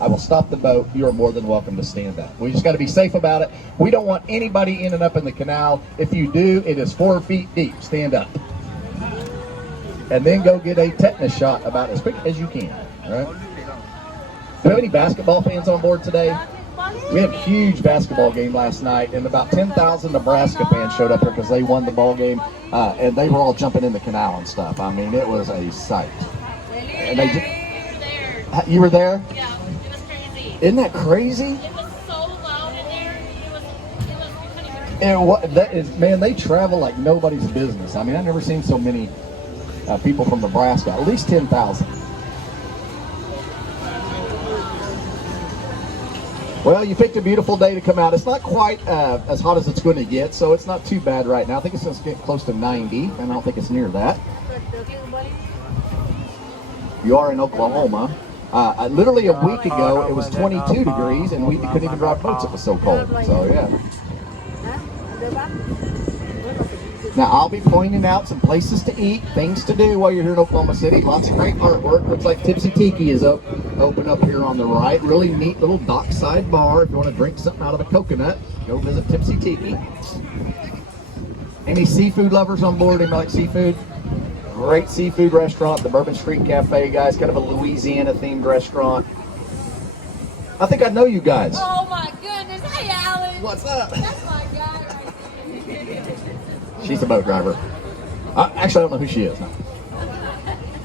I will stop the boat. You are more than welcome to stand up. We just got to be safe about it. We don't want anybody in and up in the canal. If you do, it is 4 feet deep. Stand up. And then go get a tetanus shot about as quick as you can. All right? Do we have any basketball fans on board today? We had a huge basketball game last night, and about 10,000 Nebraska fans showed up here because they won the ball game, and they were all jumping in the canal and stuff. I mean, it was a sight. And you were there? Yeah, it was crazy. Isn't that crazy? It was so loud in there. It was Man, they travel like nobody's business. I mean, I've never seen so many people from Nebraska, at least 10,000. Well, you picked a beautiful day to come out. It's not quite as hot as it's going to get, so it's not too bad right now. I think it's going to get close to 90, and I don't think it's near that. You are in Oklahoma. Literally a week ago, it was 22 degrees, and we couldn't even drive boats. It was so cold. So, yeah. Now, I'll be pointing out some places to eat, things to do while you're here in Oklahoma City. Lots of great artwork. Looks like Tipsy Tiki is open up here on the right. Really neat little dockside bar. If you want to drink something out of a coconut, go visit Tipsy Tiki. Any seafood lovers on board? Anybody like seafood? Great seafood restaurant, the Bourbon Street Cafe, guys. Kind of a Louisiana-themed restaurant. I think I know you guys. Oh my goodness! Hi, Alan. What's up? That's my guy right there. She's a boat driver. Actually, I don't know who she is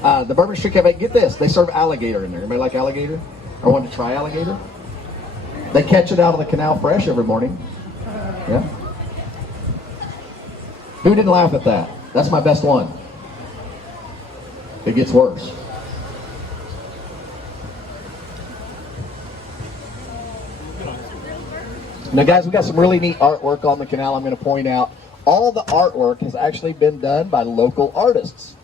now. The Bourbon Street Cafe, get this. They serve alligator in there. Anybody like alligator? Or want to try alligator? They catch it out of the canal fresh every morning. Yeah. Who didn't laugh at that? That's my best one. It gets worse. Now, guys, we got some really neat artwork on the canal I'm going to point out. All the artwork has actually been done by local artists.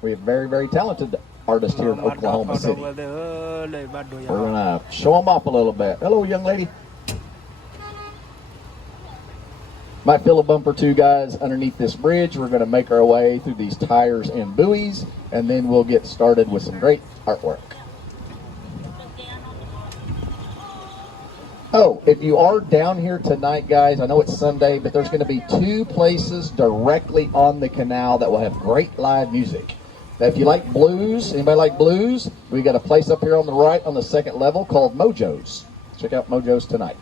We have very, very talented artists here in Oklahoma City. We're going to show them off a little bit. Hello, young lady. Might feel a bump or two, guys, underneath this bridge. We're going to make our way through these tires and buoys, and then we'll get started with some great artwork. Oh, if you are down here tonight, guys, I know it's Sunday, but there's going to be 2 places directly on the canal that will have great live music. Now, if you like blues, anybody like blues? We got a place up here on the right on the 2nd level called Mojo's. Check out Mojo's tonight.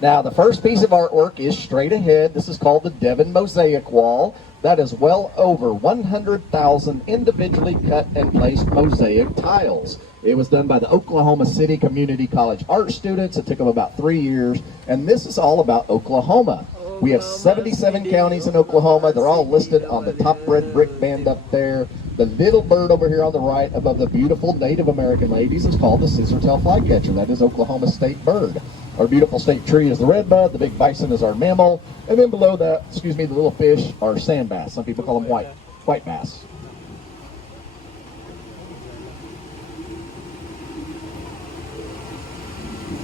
Now, the first piece of artwork is straight ahead. This is called the Devon Mosaic Wall. That is well over 100,000 individually cut and placed mosaic tiles. It was done by the Oklahoma City Community College art students. It took them about 3 years, and this is all about Oklahoma. We have 77 counties in Oklahoma. They're all listed on the top red brick band up there. The little bird over here on the right above the beautiful Native American ladies is called the scissortail flycatcher. That is Oklahoma's state bird. Our beautiful state tree is the redbud. The big bison is our mammal. And then below that, the little fish are sand bass. Some people call them white bass.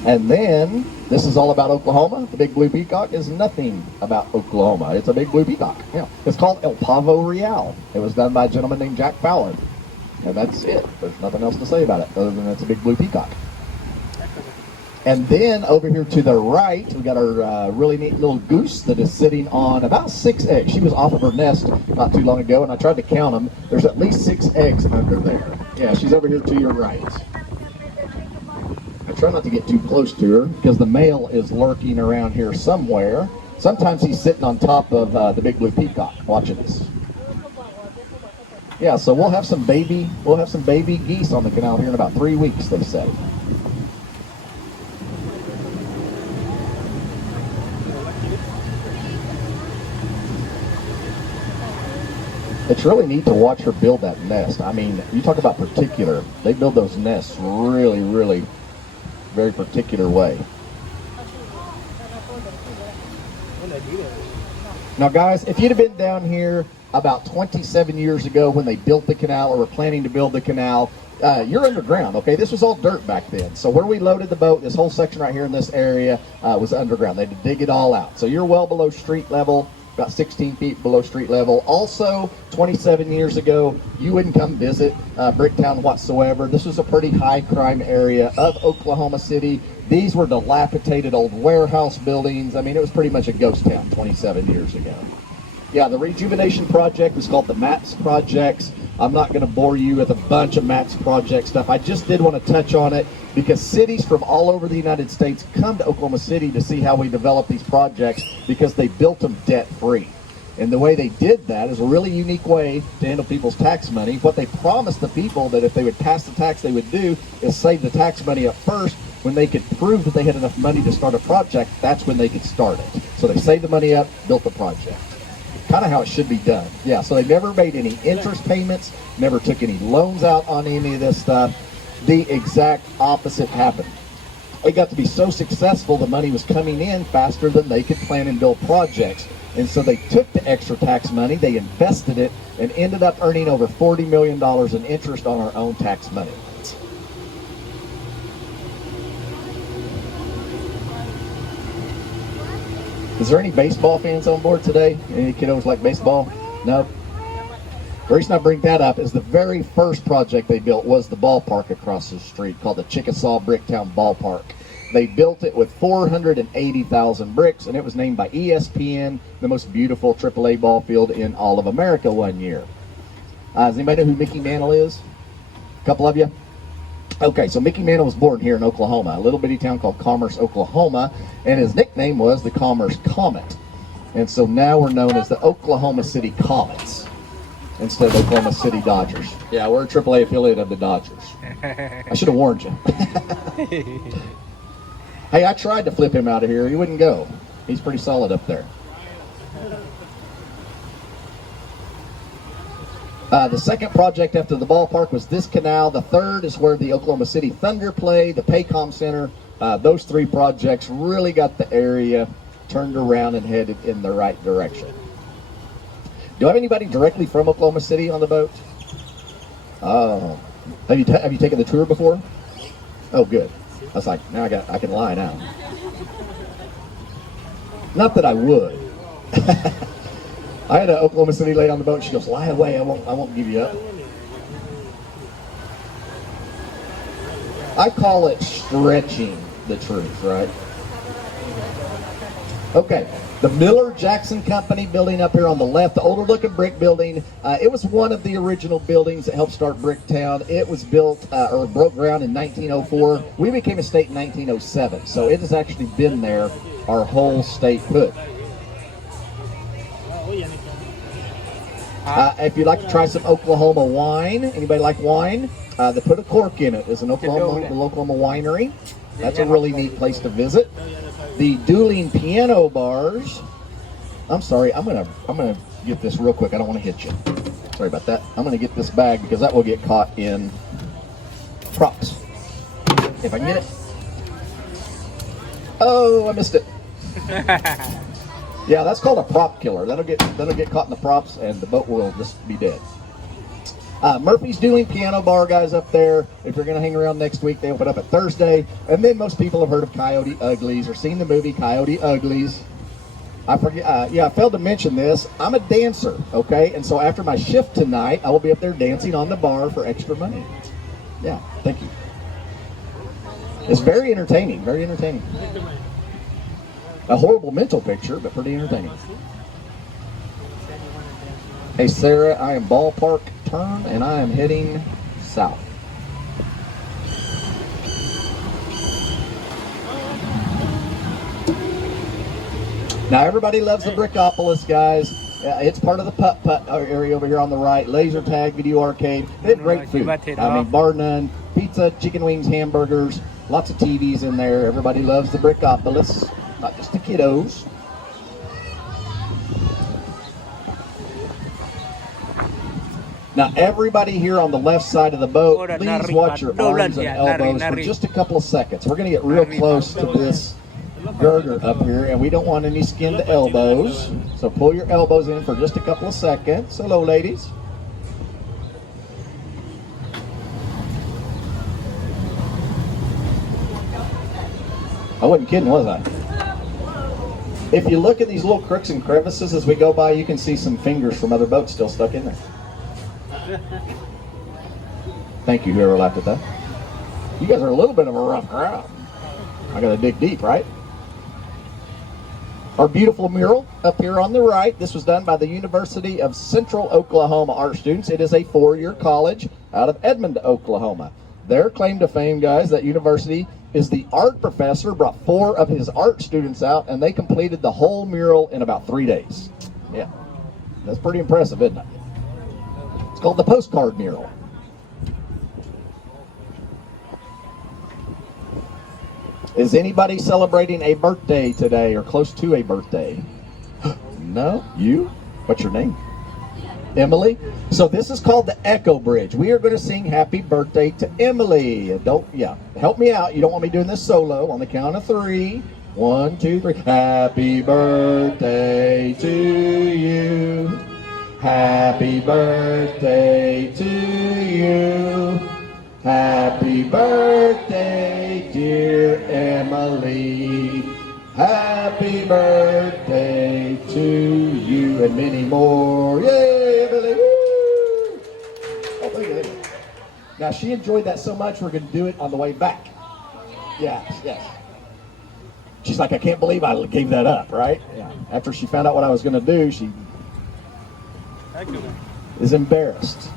And then, this is all about Oklahoma. The big blue peacock is nothing about Oklahoma. It's a big blue peacock. Yeah. It's called El Pavo Real. It was done by a gentleman named Jack Fowler. And that's it. There's nothing else to say about it, other than it's a big blue peacock. And then, over here to the right, we got our really neat little goose that is sitting on about 6 eggs. She was off of her nest not too long ago, and I tried to count them. There's at least 6 eggs under there. Yeah, she's over here to your right. I try not to get too close to her because the male is lurking around here somewhere. Sometimes he's sitting on top of the big blue peacock watching us. Yeah, so we'll have some baby geese on the canal here in about 3 weeks, they say. It's really neat to watch her build that nest. I mean, you talk about particular. They build those nests really, really very particular way. Now, guys, if you'd have been down here about 27 years ago when they built the canal or were planning to build the canal, you're underground, okay? This was all dirt back then. So where we loaded the boat, this whole section right here in this area was underground. They had to dig it all out. So you're well below street level. about 16 feet below street level. Also, 27 years ago, you wouldn't come visit Bricktown whatsoever. This was a pretty high crime area of Oklahoma City. These were dilapidated old warehouse buildings. I mean, it was pretty much a ghost town 27 years ago. Yeah, the rejuvenation project was called the MAPS projects. I'm not going to bore you with a bunch of MAPS project stuff. I just did want to touch on it because cities from all over the United States come to Oklahoma City to see how we develop these projects because they built them debt-free. And the way they did that is a really unique way to handle people's tax money. What they promised the people that if they would pass the tax they would do is save the tax money up first. When they could prove that they had enough money to start a project, that's when they could start it. So they saved the money up, built the project. Kind of how it should be done. Yeah, so they never made any interest payments, never took any loans out on any of this stuff. The exact opposite happened. They got to be so successful, the money was coming in faster than they could plan and build projects. And so they took the extra tax money, they invested it, and ended up earning over $40 million in interest on our own tax money. Is there any baseball fans on board today? Any kiddos like baseball? No? The reason I bring that up is the very first project they built was the ballpark across the street called the Chickasaw Bricktown Ballpark. They built it with 480,000 bricks, and it was named by ESPN the most beautiful AAA ball field in all of America one year. Does anybody know who Mickey Mantle is? A couple of you? Okay, so Mickey Mantle was born here in Oklahoma, a little bitty town called Commerce, Oklahoma, and his nickname was the Commerce Comet. And so now we're known as the Oklahoma City Comets instead of Oklahoma City Dodgers. Yeah, we're a AAA affiliate of the Dodgers. I should have warned you. Hey, I tried to flip him out of here. He wouldn't go. He's pretty solid up there. The second project after the ballpark was this canal. The third is where the Oklahoma City Thunder play, the Paycom Center. Those three projects really got the area turned around and headed in the right direction. Do I have anybody directly from Oklahoma City on the boat? Oh, have you taken the tour before? Oh, good. I was like, now I can lie now. Not that I would. I had an Oklahoma City lady on the boat. She goes, lie away. I won't give you up. I call it stretching the truth, right? Okay, the Miller Jackson Company building up here on the left, the older looking brick building. It was one of the original buildings that helped start Bricktown. It was built or broke ground in 1904. We became a state in 1907, so it has actually been there our whole statehood. If you'd like to try some Oklahoma wine, anybody like wine? They put a cork in it. It's an Oklahoma winery. That's a really neat place to visit. The Dueling Piano Bars. I'm sorry, I'm gonna get this real quick. I don't want to hit you. Sorry about that. I'm gonna get this bag because that will get caught in props. If I can get it. Oh, I missed it. Yeah, that's called a prop killer. That'll get caught in the props, and the boat will just be dead. Murphy's Dueling Piano Bar, guys, up there. If you're going to hang around next week, they open up at Thursday. And then most people have heard of Coyote Uglies or seen the movie Coyote Uglies. I forget. I failed to mention this. I'm a dancer, okay? And so after my shift tonight, I will be up there dancing on the bar for extra money. Yeah, thank you. It's very entertaining, very entertaining. A horrible mental picture, but pretty entertaining. Hey Sarah, I am ballpark turn and I am heading south. Now everybody loves the Brickopolis, guys. It's part of the putt-putt area over here on the right. Laser tag, video arcade. They have great food. I mean, bar none. Pizza, chicken wings, hamburgers. Lots of TVs in there. Everybody loves the Brickopolis. Not just the kiddos. Now, everybody here on the left side of the boat, please watch your arms and elbows for just a couple of seconds. We're going to get real close to this girder up here, and we don't want any skinned elbows. So pull your elbows in for just a couple of seconds. Hello, ladies. I wasn't kidding, was I? If you look at these little crooks and crevices as we go by, you can see some fingers from other boats still stuck in there. Thank you, whoever laughed at that. You guys are a little bit of a rough crowd. I gotta dig deep, right? Our beautiful mural up here on the right, this was done by the University of Central Oklahoma art students. It is a 4-year college out of Edmond, Oklahoma. Their claim to fame, guys, that university is the art professor brought 4 of his art students out and they completed the whole mural in about 3 days. Yeah, that's pretty impressive, isn't it? It's called the postcard mural. Is anybody celebrating a birthday today or close to a birthday? No? You? What's your name? Emily? So this is called the Echo Bridge. We are going to sing happy birthday to Emily. Help me out. You don't want me doing this solo. On the count of 3. 1, 2, 3. Happy birthday to you. Happy birthday to you. Happy birthday, dear Emily. Happy birthday to you and many more. Yay, Emily. Woo! Oh, thank you, thank you. Now, she enjoyed that so much, we're going to do it on the way back. Yes, yes. She's like, I can't believe I gave that up, right? Yeah. After she found out what I was going to do, she is embarrassed.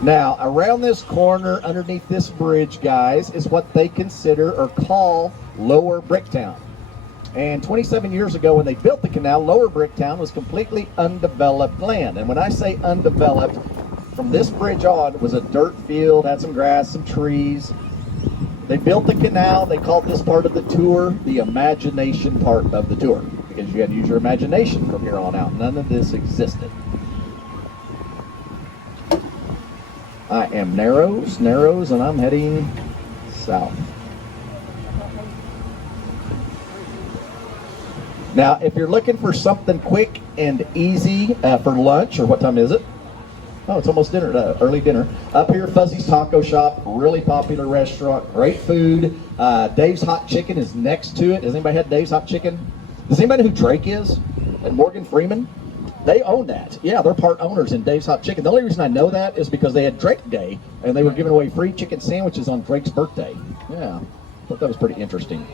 Now, around this corner, underneath this bridge, guys, is what they consider or call Lower Bricktown. And 27 years ago, when they built the canal, Lower Bricktown was completely undeveloped land. And when I say undeveloped, from this bridge on, it was a dirt field, had some grass, some trees. They built the canal. They called this part of the tour the imagination part of the tour, because you had to use your imagination from here on out. None of this existed. I am Narrows, and I'm heading south. Now, if you're looking for something quick and easy for lunch, or what time is it? Oh, it's almost dinner, early dinner. Up here, Fuzzy's Taco Shop, really popular restaurant, great food. Dave's Hot Chicken is next to it. Has anybody had Dave's Hot Chicken? Does anybody know who Drake is? And Morgan Freeman? They own that. Yeah, they're part owners in Dave's Hot Chicken. The only reason I know that is because they had Drake Day, and they were giving away free chicken sandwiches on Drake's birthday. Yeah, thought that was pretty interesting.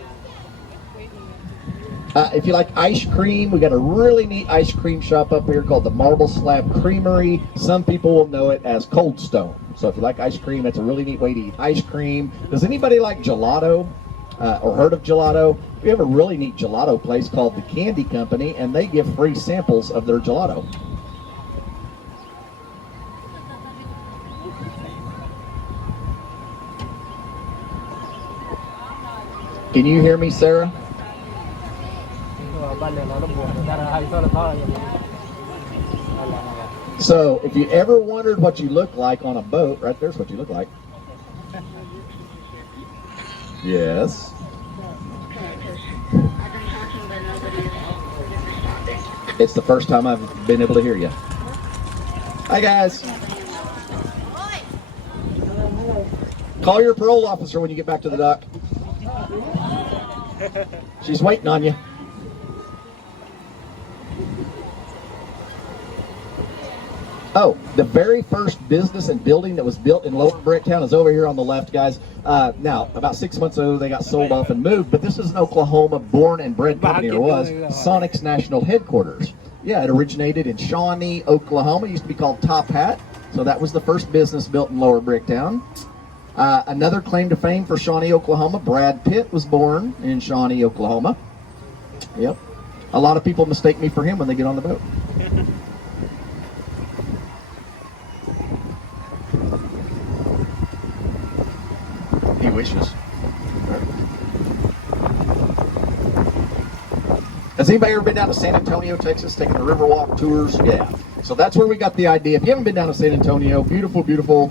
If you like ice cream, we got a really neat ice cream shop up here called the Marble Slab Creamery. Some people will know it as Cold Stone. So if you like ice cream, that's a really neat way to eat ice cream. Does anybody like gelato or heard of gelato? We have a really neat gelato place called The Candy Company, and they give free samples of their gelato. Can you hear me, Sarah? So, if you ever wondered what you look like on a boat, right there's what you look like. Yes. It's the first time I've been able to hear you. Hi, guys. Call your parole officer when you get back to the dock. She's waiting on you. Oh, the very first business and building that was built in Lower Bricktown is over here on the left, guys. Now, about 6 months ago, they got sold off and moved, but this is an Oklahoma born and bred company, or was, Sonic's national headquarters. Yeah, it originated in Shawnee, Oklahoma. It used to be called Top Hat, so that was the first business built in Lower Bricktown. Another claim to fame for Shawnee, Oklahoma, Brad Pitt was born in Shawnee, Oklahoma. Yep. A lot of people mistake me for him when they get on the boat. He wishes. Has anybody ever been down to San Antonio, Texas, taking the Riverwalk tours? Yeah. So that's where we got the idea. If you haven't been down to San Antonio, beautiful, beautiful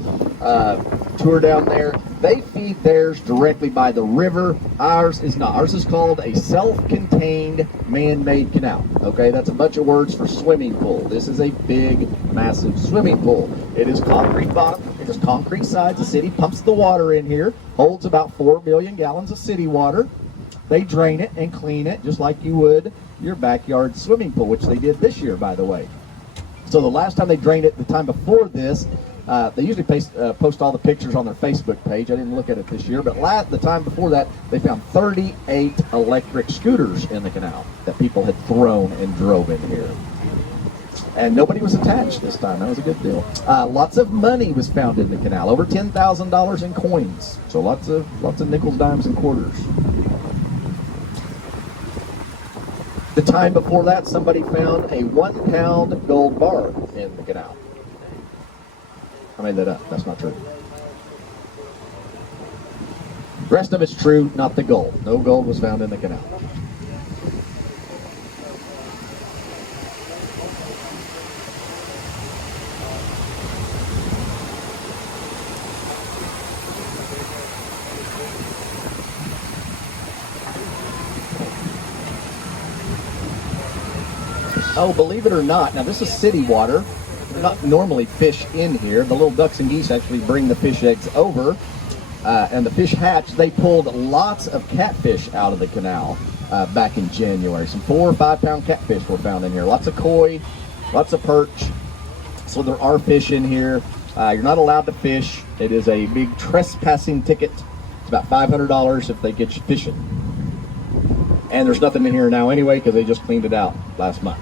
tour down there. They feed theirs directly by the river. Ours is not. Ours is called a self-contained man-made canal. Okay, that's a bunch of words for swimming pool. This is a big, massive swimming pool. It is concrete bottom. It is concrete sides. The city pumps the water in here, holds about 4 million gallons of city water. They drain it and clean it just like you would your backyard swimming pool, which they did this year, by the way. So the last time they drained it, the time before this, they usually post all the pictures on their Facebook page. I didn't look at it this year, but the time before that, they found 38 electric scooters in the canal that people had thrown and drove in here. And nobody was attached this time. That was a good deal. Lots of money was found in the canal, over $10,000 in coins. So lots of nickels, dimes, and quarters. The time before that, somebody found a 1 pound gold bar in the canal. I made that up. That's not true. The rest of it's true, not the gold. No gold was found in the canal. Oh, believe it or not, now this is city water. They're not normally fish in here. The little ducks and geese actually bring the fish eggs over. And the fish hatch, they pulled lots of catfish out of the canal back in January. Some 4 or 5 pound catfish were found in here. Lots of koi, lots of perch. So there are fish in here. You're not allowed to fish. It is a big trespassing ticket. It's about $500 if they get you fishing. And there's nothing in here now anyway because they just cleaned it out last month.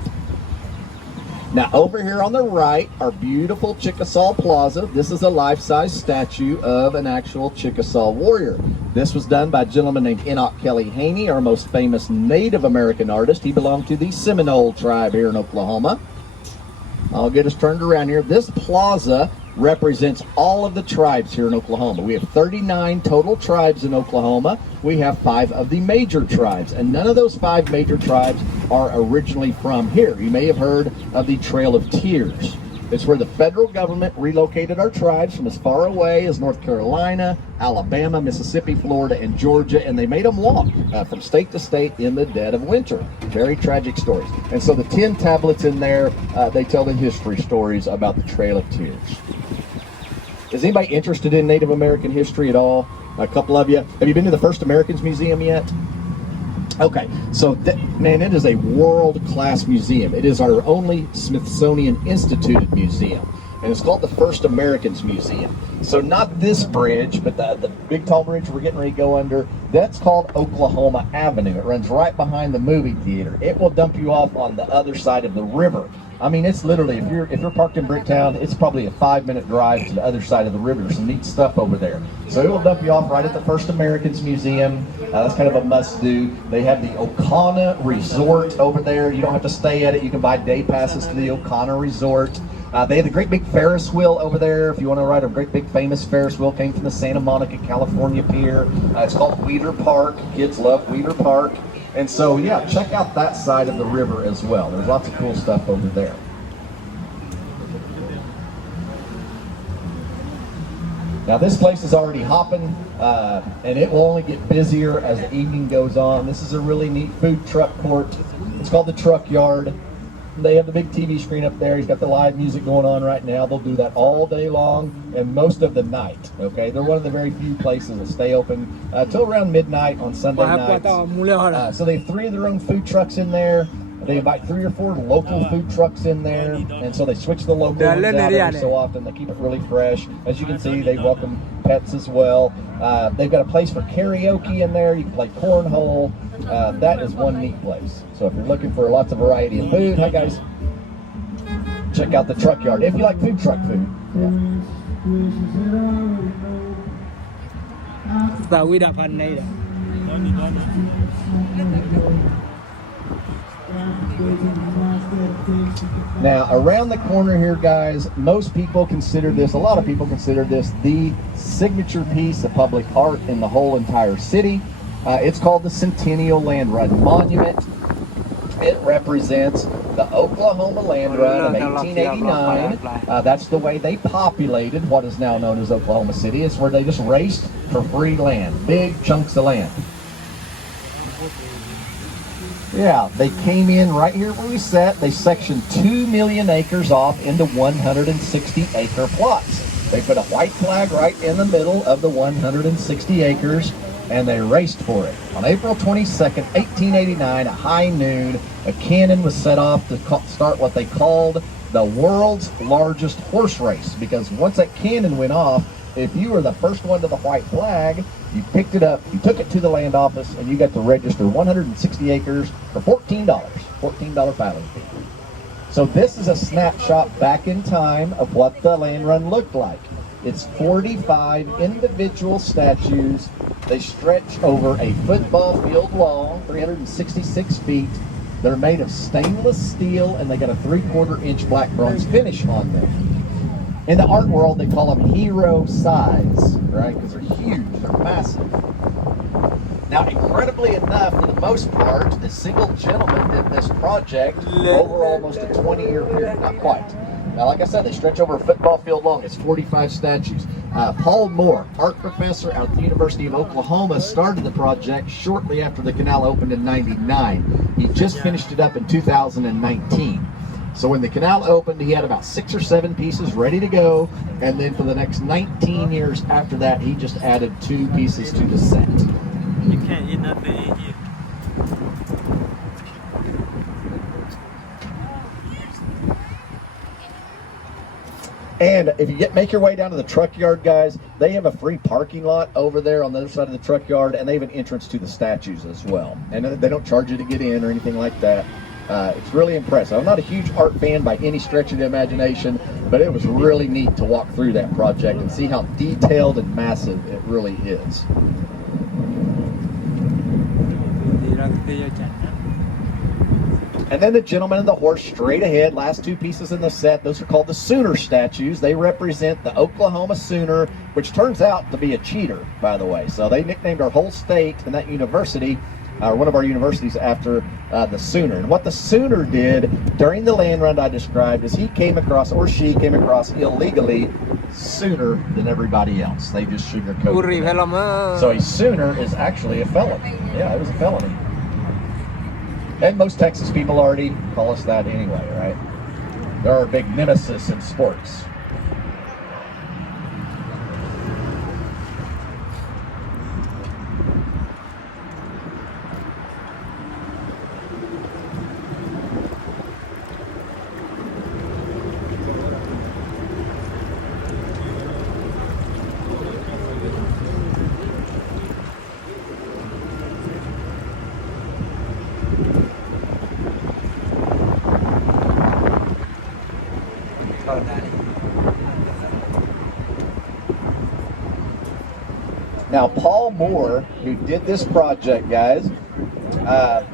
Now over here on the right, our beautiful Chickasaw Plaza. This is a life-size statue of an actual Chickasaw warrior. This was done by a gentleman named Enoch Kelly Haney, our most famous Native American artist. He belonged to the Seminole tribe here in Oklahoma. I'll get us turned around here. This plaza represents all of the tribes here in Oklahoma. We have 39 total tribes in Oklahoma. We have 5 of the major tribes, and none of those 5 major tribes are originally from here. You may have heard of the Trail of Tears. It's where the federal government relocated our tribes from as far away as North Carolina, Alabama, Mississippi, Florida, and Georgia, and they made them walk from state to state in the dead of winter. Very tragic stories. And so the 10 tablets in there, they tell the history stories about the Trail of Tears. Is anybody interested in Native American history at all? A couple of you. Have you been to the First Americans Museum yet? Okay, so man, it is a world-class museum. It is our only Smithsonian Instituted museum, and it's called the First Americans Museum. So not this bridge, but the big tall bridge we're getting ready to go under, that's called Oklahoma Avenue. It runs right behind the movie theater. It will dump you off on the other side of the river. I mean, it's literally, if you're parked in Bricktown, it's probably a 5-minute drive to the other side of the river. There's some neat stuff over there. So it will dump you off right at the First Americans Museum. That's kind of a must-do. They have the Okana Resort over there. You don't have to stay at it. You can buy day passes to the Okana Resort. They have the great big Ferris wheel over there. If you want to ride a great big famous Ferris wheel, came from the Santa Monica, California pier. It's called Weeder Park. Kids love Weeder Park. And so, yeah, check out that side of the river as well. There's lots of cool stuff over there. Now, this place is already hopping, and it will only get busier as the evening goes on. This is a really neat food truck court. It's called the Truck Yard. They have the big TV screen up there. He's got the live music going on right now. They'll do that all day long and most of the night. Okay, they're one of the very few places that stay open till around midnight on Sunday nights. So they have 3 of their own food trucks in there. They invite 3 or 4 local food trucks in there, and so they switch the local ones out every so often. They keep it really fresh. As you can see, they welcome pets as well. They've got a place for karaoke in there. You can play cornhole. That is one neat place. So if you're looking for lots of variety of food, hi guys, check out the Truck Yard. If you like food truck food. Now, around the corner here, guys, most people consider this, a lot of people consider this the signature piece of public art in the whole entire city. It's called the Centennial Land Run Monument. It represents the Oklahoma Land Run of 1889. That's the way they populated what is now known as Oklahoma City. It's where they just raced for free land, big chunks of land. Yeah, they came in right here where we sat. They sectioned 2 million acres off into 160-acre plots. They put a white flag right in the middle of the 160 acres, and they raced for it. On April 22nd, 1889, at high noon, a cannon was set off to start what they called the world's largest horse race, because once that cannon went off, if you were the first one to the white flag, you picked it up, you took it to the land office, and you got to register 160 acres for $14. $14 filing fee. So this is a snapshot back in time of what the land run looked like. It's 45 individual statues. They stretch over a football field long, 366 feet. They're made of stainless steel, and they got a 3/4 inch black bronze finish on them. In the art world, they call them hero size, right? Because they're huge, they're massive. Now, incredibly enough, for the most part, this single gentleman did this project over almost a 20-year period. Not quite. Now, like I said, they stretch over a football field long. It's 45 statues. Paul Moore, art professor at the University of Oklahoma, started the project shortly after the canal opened in '99. He just finished it up in 2019. So when the canal opened, he had about 6 or 7 pieces ready to go, and then for the next 19 years after that, he just added 2 pieces to the set. You can't eat nothing in here. And if you make your way down to the truck yard, guys, they have a free parking lot over there on the other side of the truck yard, and they have an entrance to the statues as well. And they don't charge you to get in or anything like that. It's really impressive. I'm not a huge art fan by any stretch of the imagination, but it was really neat to walk through that project and see how detailed and massive it really is. And then the gentleman and the horse straight ahead, last 2 pieces in the set, those are called the Sooner statues. They represent the Oklahoma Sooner, which turns out to be a cheater, by the way. So they nicknamed our whole state and that university, one of our universities, after the Sooner. And what the Sooner did during the land run I described is he came across, or she came across illegally, sooner than everybody else. They just sugarcoated it. So a Sooner is actually a felony. Yeah, it was a felony. And most Texas people already call us that anyway, right? They're our big nemesis in sports. Now, Paul Moore, who did this project, guys,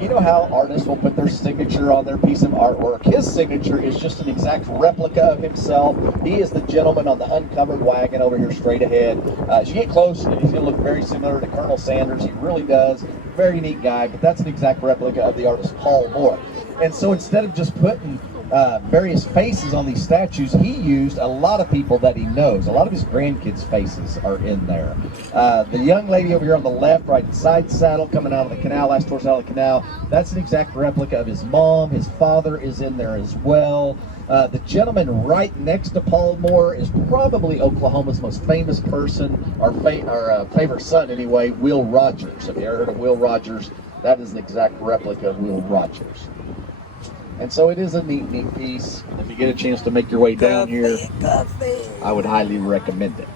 you know how artists will put their signature on their piece of artwork? His signature is just an exact replica of himself. He is the gentleman on the uncovered wagon over here straight ahead. As you get close, he's going to look very similar to Colonel Sanders. He really does. Very neat guy, but that's an exact replica of the artist Paul Moore. And so instead of just putting various faces on these statues, he used a lot of people that he knows. A lot of his grandkids' faces are in there. The young lady over here on the left, right side saddle, coming out of the canal, last horse out of the canal, that's an exact replica of his mom. His father is in there as well. The gentleman right next to Paul Moore is probably Oklahoma's most famous person, our favorite son anyway, Will Rogers. Have you ever heard of Will Rogers? That is an exact replica of Will Rogers. And so it is a neat piece. If you get a chance to make your way down here, I would highly recommend it.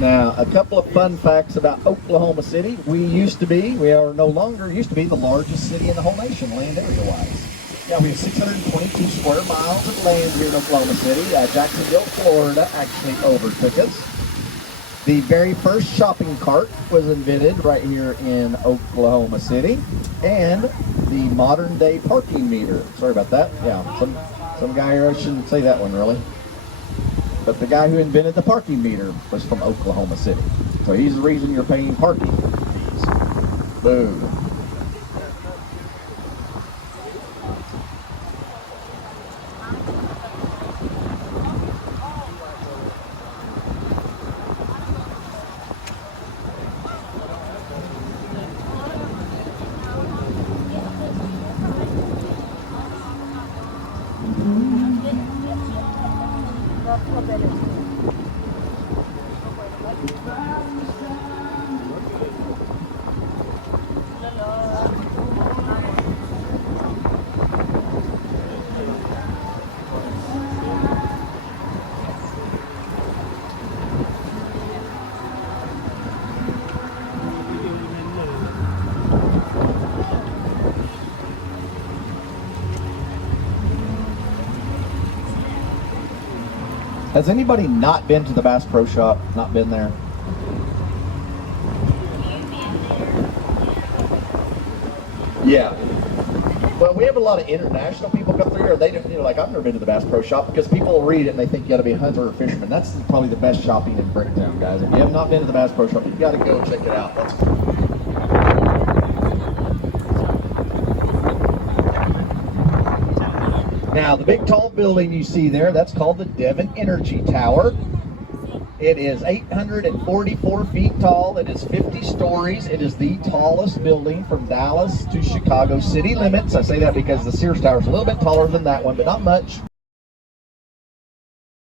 Now, a couple of fun facts about Oklahoma City. We are no longer used to be the largest city in the whole nation, land area-wise. Yeah, we have 622 square miles of land here in Oklahoma City. Jacksonville, Florida actually overtook us. The very first shopping cart was invented right here in Oklahoma City. And the modern day parking meter. Sorry about that. Yeah, some guy here, I shouldn't say that one really. But the guy who invented the parking meter was from Oklahoma City. So he's the reason you're paying parking fees. Boom. Has anybody not been to the Bass Pro Shop? Not been there? Yeah. Well, we have a lot of international people come through here. They don't, like, I've never been to the Bass Pro Shop because people will read it and they think you got to be a hunter or fisherman. That's probably the best shopping in Bricktown, guys. If you have not been to the Bass Pro Shop, you got to go check it out. Let's go. Now, the big tall building you see there, that's called the Devon Energy Tower. It is 844 feet tall. It is 50 stories. It is the tallest building from Dallas to Chicago city limits. I say that because the Sears Tower is a little bit taller than that one, but not much.